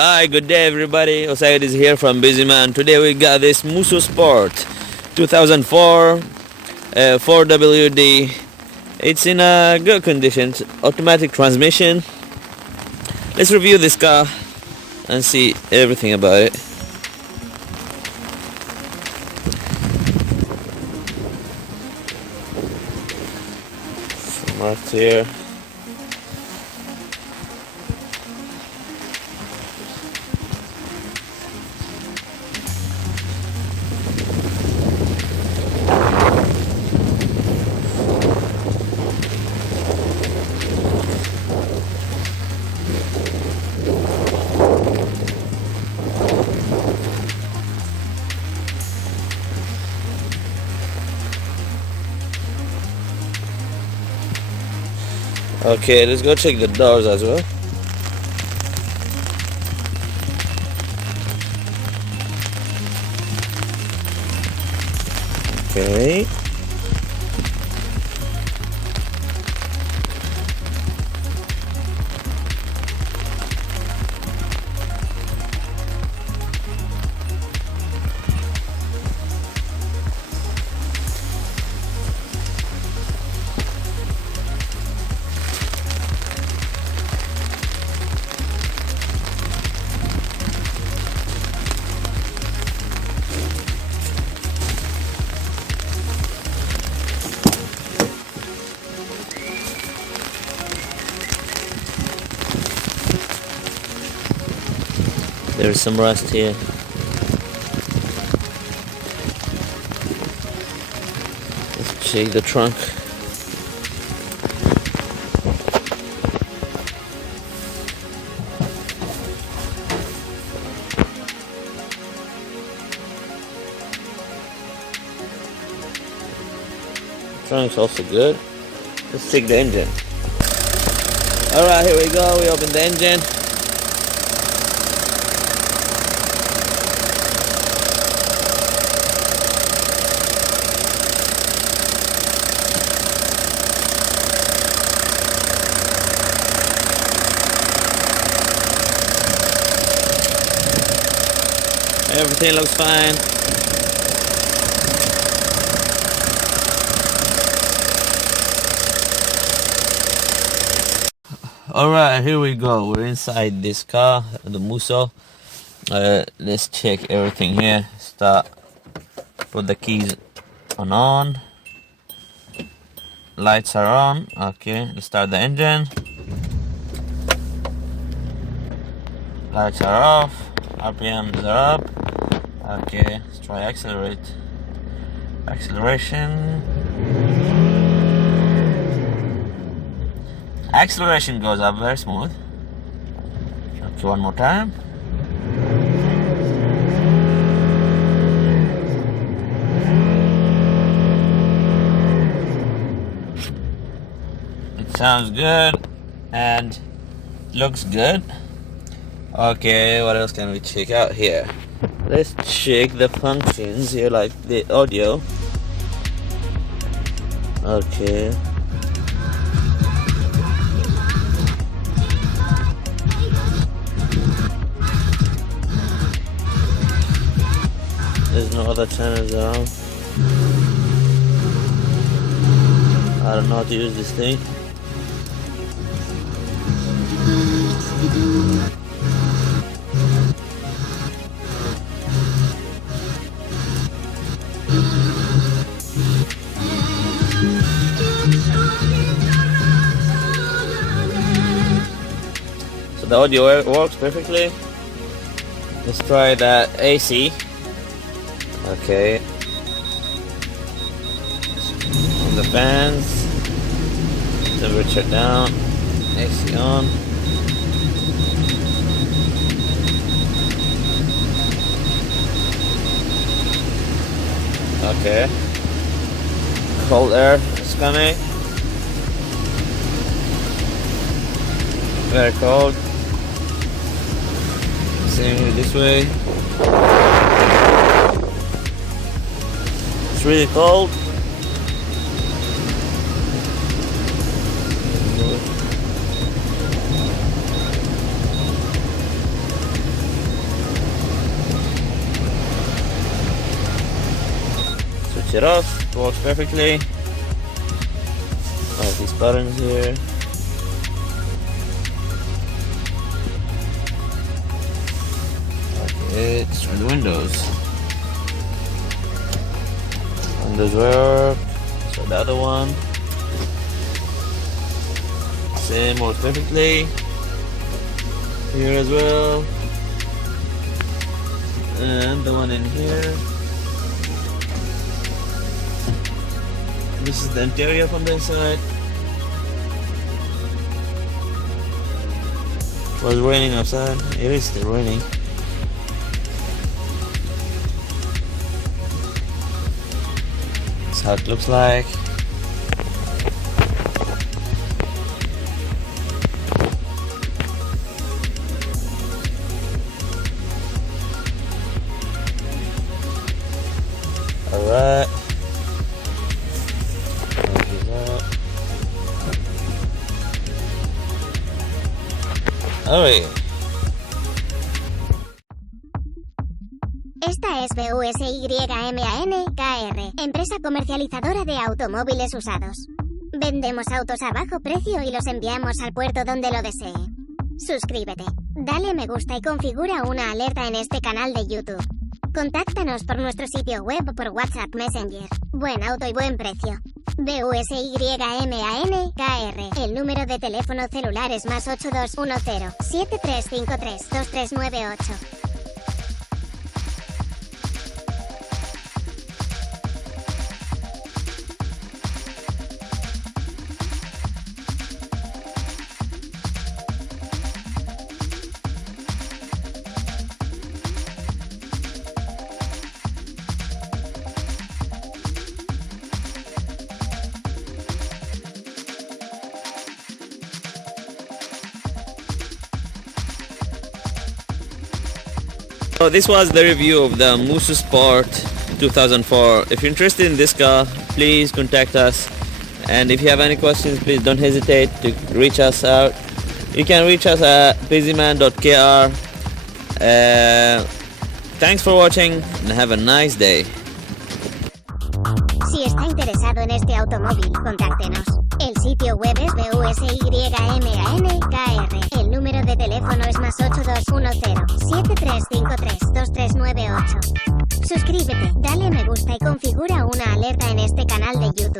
Hi, good day everybody. Osayed is here from Busyman. Today we got this MUSSO Sport 2004 4WD. It's in a good condition. Automatic transmission. Let's review this car and see everything about it. From right here. Okay, let's go check the doors as well. Okay. There's some rust here. Let's check the trunk. The trunk's also good. Let's check the engine. Alright, here we go. We open the engine. Everything looks fine. Alright, here we go. We're inside this car, the MUSSO. Let's check everything here. Start. Put the keys on. Lights are on. Okay, let's start the engine. Lights are off. RPMs are up. Okay, let's try accelerate. Acceleration goes up very smooth. Okay, one more time. It sounds good and looks good. Okay, what else can we check out here? Let's check the functions here, like the audio. Okay. There's no other channels around. I don't know how to use this thing. So the audio works perfectly. Let's try that AC. Okay. On the fans. Temperature down. AC on. Okay. Cold air is coming. Very cold. Same this way. It's really cold. it off. It works perfectly. All these buttons here. Okay, let's turn the windows. Windows work. So the other one. Same, works perfectly. Here as well. And the one in here. This is the interior from the inside. It was raining outside. It is still raining. That's how it looks like. Alright. Alright. Esta es busyman.kr, empresa comercializadora de automóviles usados. Vendemos autos a bajo precio y los enviamos al puerto donde lo desee. Suscríbete, dale me gusta y configura una alerta en este canal de YouTube. Contáctanos por nuestro sitio web o por WhatsApp Messenger. Buen auto y buen precio. busyman.kr. El número de teléfono celular es +8210 7353 2398. So this was the review of the MUSSO SPORTS 2004. If you're interested in this car, please contact us. And if you have any questions, please don't hesitate to reach us out. You can reach us at busyman.kr. Thanks for watching and have a nice day. Si está interesado en este automóvil, contáctenos. El sitio web es busyman.kr. El número de teléfono es +8210 7353 2398. Suscríbete, dale me gusta y configura una alerta en este canal de YouTube.